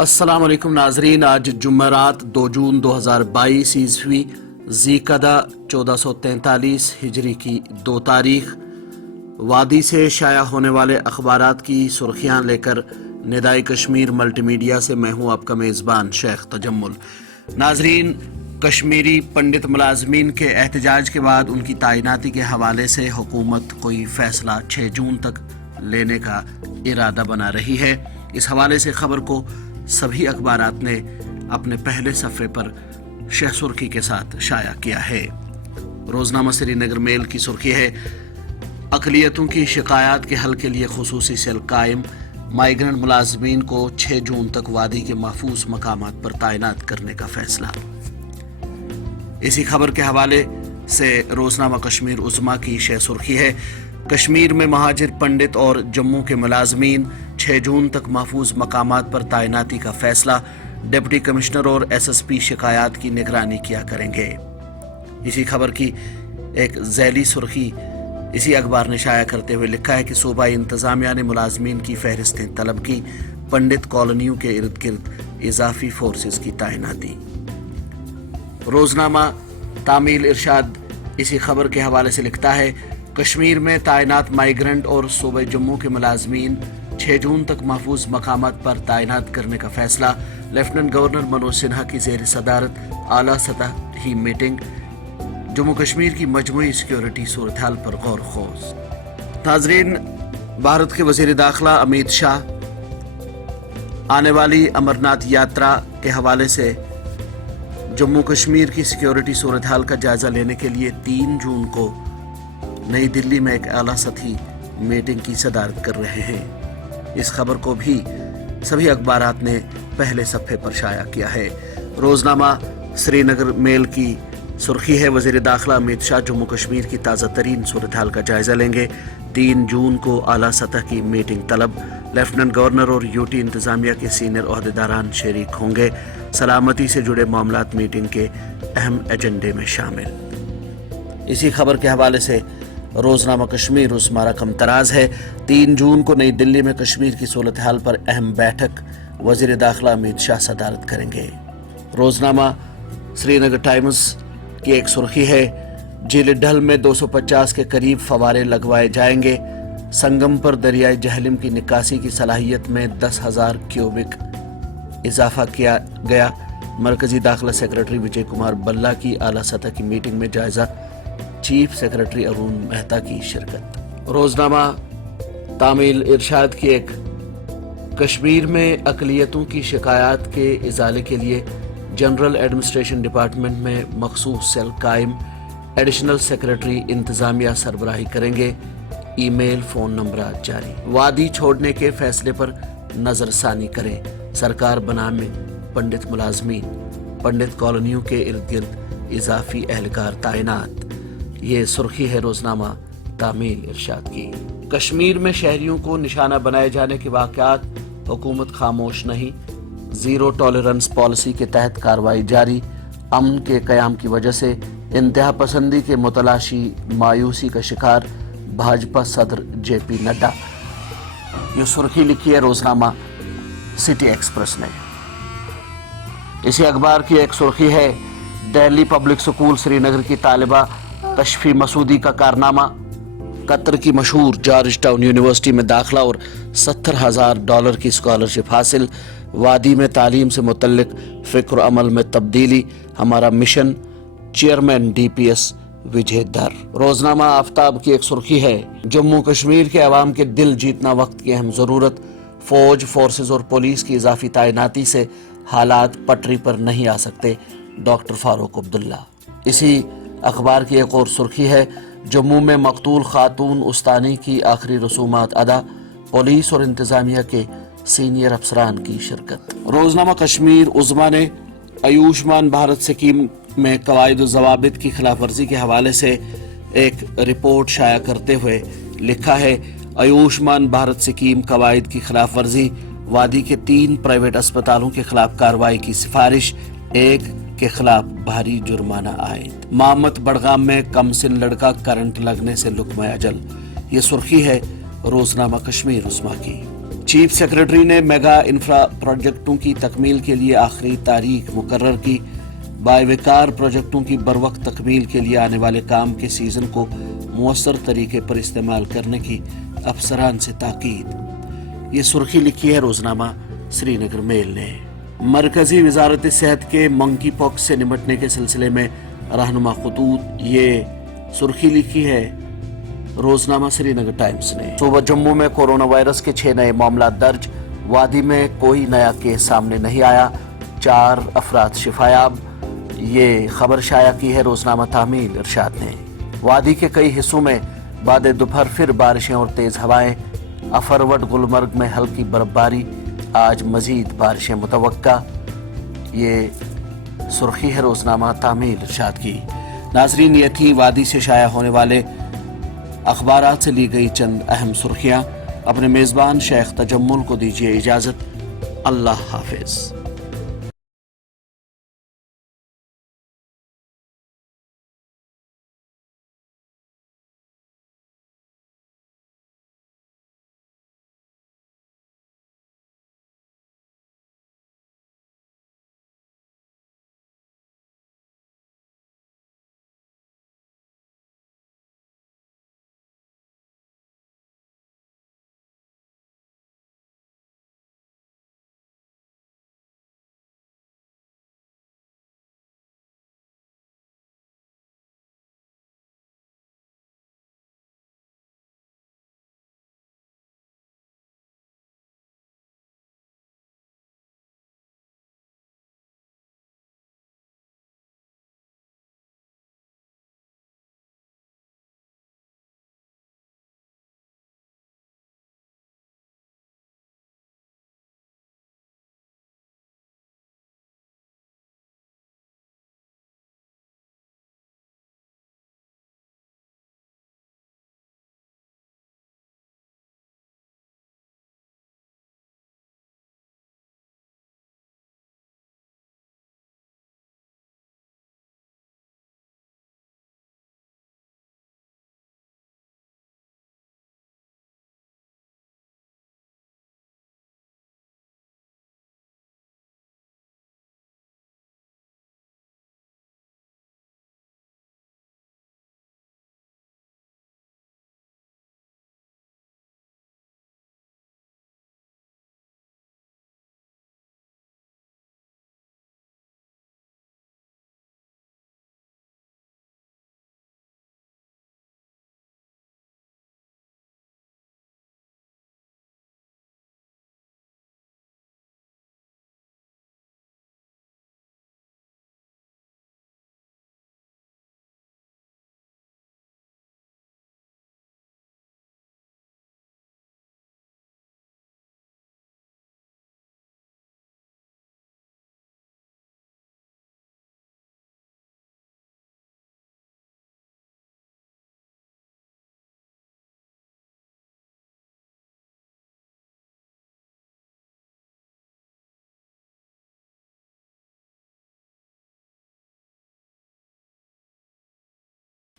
السلام علیکم ناظرین، آج جمعرات 2 جون 2022 عیسوی ذی قعدہ 1443 ہجری کی 2 تاریخ۔ وادی سے شائع ہونے والے اخبارات کی سرخیاں لے کر ندائے کشمیر ملٹی میڈیا سے میں ہوں آپ کا میزبان شیخ تجمل۔ ناظرین، کشمیری پنڈت ملازمین کے احتجاج کے بعد ان کی تعیناتی کے حوالے سے حکومت کوئی فیصلہ 6 جون تک لینے کا ارادہ بنا رہی ہے۔ اس حوالے سے خبر کو سبھی اخبارات نے اپنے پہلے صفحے پر شہ سرخی کے ساتھ شائع کیا ہے۔ روزنامہ سری نگر میل کی سرخی ہے: اقلیتوں کی شکایات کے حل کے لیے خصوصی سیل قائم، مائیگرنٹ ملازمین کو 6 جون تک وادی کے محفوظ مقامات پر تعینات کرنے کا فیصلہ۔ اسی خبر کے حوالے سے روزنامہ کشمیر عظمیٰ کی شہ سرخی ہے: کشمیر میں مہاجر پنڈت اور جموں کے ملازمین 6 جون تک محفوظ مقامات پر تعیناتی کا فیصلہ، ڈپٹی کمشنر اور ایس ایس پی شکایات کی نگرانی کیا کریں گے۔ اسی خبر کی ایک ذیلی سرخی اسی اخبار نے شائع کرتے ہوئے لکھا ہے کہ صوبائی انتظامیہ نے ملازمین کی فہرستیں طلب کی، پنڈت کالونیوں کے ارد گرد اضافی فورسز کی تعیناتی۔ روزنامہ تعمیل ارشاد اسی خبر کے حوالے سے لکھتا ہے: کشمیر میں تعینات مائیگرنٹ اور صوبہ جموں کے ملازمین 6 جون تک محفوظ مقامات پر تعینات کرنے کا فیصلہ، لیفٹیننٹ گورنر منوج سنہا کی زیر صدارت اعلیٰ سطحی میٹنگ، جموں کشمیر کی مجموعی سیکیورٹی صورتحال پر غور خوض۔ ناظرین، بھارت کے وزیر داخلہ امیت شاہ آنے والی امرناتھ یاترا کے حوالے سے جموں کشمیر کی سیکیورٹی صورتحال کا جائزہ لینے کے لیے 3 جون کو نئی دلی میں ایک اعلیٰ سطحی میٹنگ کی صدارت کر رہے ہیں۔ اس خبر کو بھی سبھی اخبارات نے پہلے صفحے پر شائع کیا ہے۔ روزنامہ سری نگر میل کی سرخی ہے: وزیر داخلہ امیت شاہ جموں کشمیر کی تازہ ترین صورتحال کا جائزہ لیں گے، 3 جون کو اعلیٰ سطح کی میٹنگ طلب، لیفٹیننٹ گورنر اور یوٹی انتظامیہ کے سینئر عہدیداران شریک ہوں گے، سلامتی سے جڑے معاملات میٹنگ کے اہم ایجنڈے میں شامل۔ اسی خبر کے حوالے سے روزنامہ کشمیر عظمیٰ رقم تراز ہے: 3 جون کو نئی دلی میں کشمیر کی صورتحال پر اہم بیٹھک، وزیر داخلہ امیت شاہ صدارت کریں گے۔ روزنامہ سری نگر ٹائمز کی ایک سرخی ہے: جھیل ڈھل میں 250 کے قریب فوارے لگوائے جائیں گے، سنگم پر دریائے جہلم کی نکاسی کی صلاحیت میں 10,000 کیوبک اضافہ کیا گیا، مرکزی داخلہ سیکرٹری وجے کمار بلّا کی اعلیٰ سطح کی میٹنگ میں جائزہ، چیف سیکرٹری ارون مہتا کی شرکت۔ روزنامہ تعمیل ارشاد کی ایک: کشمیر میں اقلیتوں کی شکایات کے ازالے کے لیے جنرل ایڈمنسٹریشن ڈپارٹمنٹ میں مخصوص سیل قائم، ایڈیشنل سیکرٹری انتظامیہ سربراہی کریں گے، ای میل فون نمبرات جاری۔ وادی چھوڑنے کے فیصلے پر نظر ثانی کریں، سرکار بنائے پنڈت ملازمین، پنڈت کالونیوں کے ارد گرد اضافی اہلکار تعینات۔ یہ سرخی ہے روزنامہ تعمیل ارشاد کی۔ کشمیر میں شہریوں کو نشانہ بنائے جانے کے واقعات، حکومت خاموش نہیں، زیرو ٹالرنس پالیسی کے تحت کارروائی جاری، امن کے قیام کی وجہ سے انتہا پسندی کے متلاشی مایوسی کا شکار، بھاجپا صدر جے پی نڈا۔ یہ سرخی لکھی ہے روزنامہ سٹی ایکسپریس نے۔ اسی اخبار کی ایک سرخی ہے: دہلی پبلک سکول سری نگر کی طالبہ کشفی مسعودی کا کارنامہ، قطر کی مشہور جارج ٹاؤن یونیورسٹی میں داخلہ اور $70,000 کی اسکالرشپ حاصل، وادی میں تعلیم سے متعلق فکر و عمل میں تبدیلی، ہمارا مشن، chairman D P S Vijay Dhar. روزنامہ آفتاب کی ایک سرخی ہے: جموں کشمیر کے عوام کے دل جیتنا وقت کی اہم ضرورت، فوج، فورسز اور پولیس کی اضافی تعیناتی سے حالات پٹری پر نہیں آ سکتے، ڈاکٹر فاروق عبداللہ۔ اسی اخبار کی ایک اور سرخی ہے: جموں میں مقتول خاتون استانی کی آخری رسومات ادا، پولیس اور انتظامیہ کے سینئر افسران کی شرکت۔ روزنامہ کشمیر عظمیٰ نے آیوشمان بھارت اسکیم میں قواعد و ضوابط کی خلاف ورزی کے حوالے سے ایک رپورٹ شائع کرتے ہوئے لکھا ہے: آیوشمان بھارت اسکیم قواعد کی خلاف ورزی، وادی کے 3 پرائیویٹ اسپتالوں کے خلاف کارروائی کی سفارش، 1 کے خلاف بھاری جرمانہ عائد۔ مامت بڑگام میں کم سن لڑکا کرنٹ لگنے سے لقمہ اجل۔ یہ سرخی ہے روزنامہ کشمیر عظمیٰ کی۔ چیف سیکرٹری نے میگا انفرا پروجیکٹوں کی تکمیل کے لیے آخری تاریخ مقرر کی۔ باوقار پروجیکٹوں کی بروقت تکمیل کے لیے آنے والے کام کے سیزن کو مؤثر طریقے پر استعمال کرنے کی افسران سے تاکید۔ یہ سرخی لکھی ہے روزنامہ سری نگر میل نے۔ مرکزی وزارت صحت کے منکی پاکس سے نمٹنے کے سلسلے میں رہنما خطوط، یہ سرخی لکھی ہے روزنامہ سری نگر ٹائمز نے۔ صوبہ جموں میں کورونا وائرس کے 6 نئے معاملات درج، وادی میں کوئی نیا کیس سامنے نہیں آیا، 4 افراد شفایاب۔ یہ خبر شائع کی ہے روزنامہ تحمیل ارشاد نے۔ وادی کے کئی حصوں میں بعد دوپہر پھر بارشیں اور تیز ہوائیں، افروڈ گلمرگ میں ہلکی برفباری، آج مزید بارشیں متوقع۔ یہ سرخی ہے روزنامہ تحمیل ارشاد کی۔ ناظرین، یہ تھی وادی سے شائع ہونے والے اخبارات سے لی گئی چند اہم سرخیاں۔ اپنے میزبان شیخ تجمل کو دیجیے اجازت۔ اللہ حافظ۔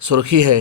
سرخی ہے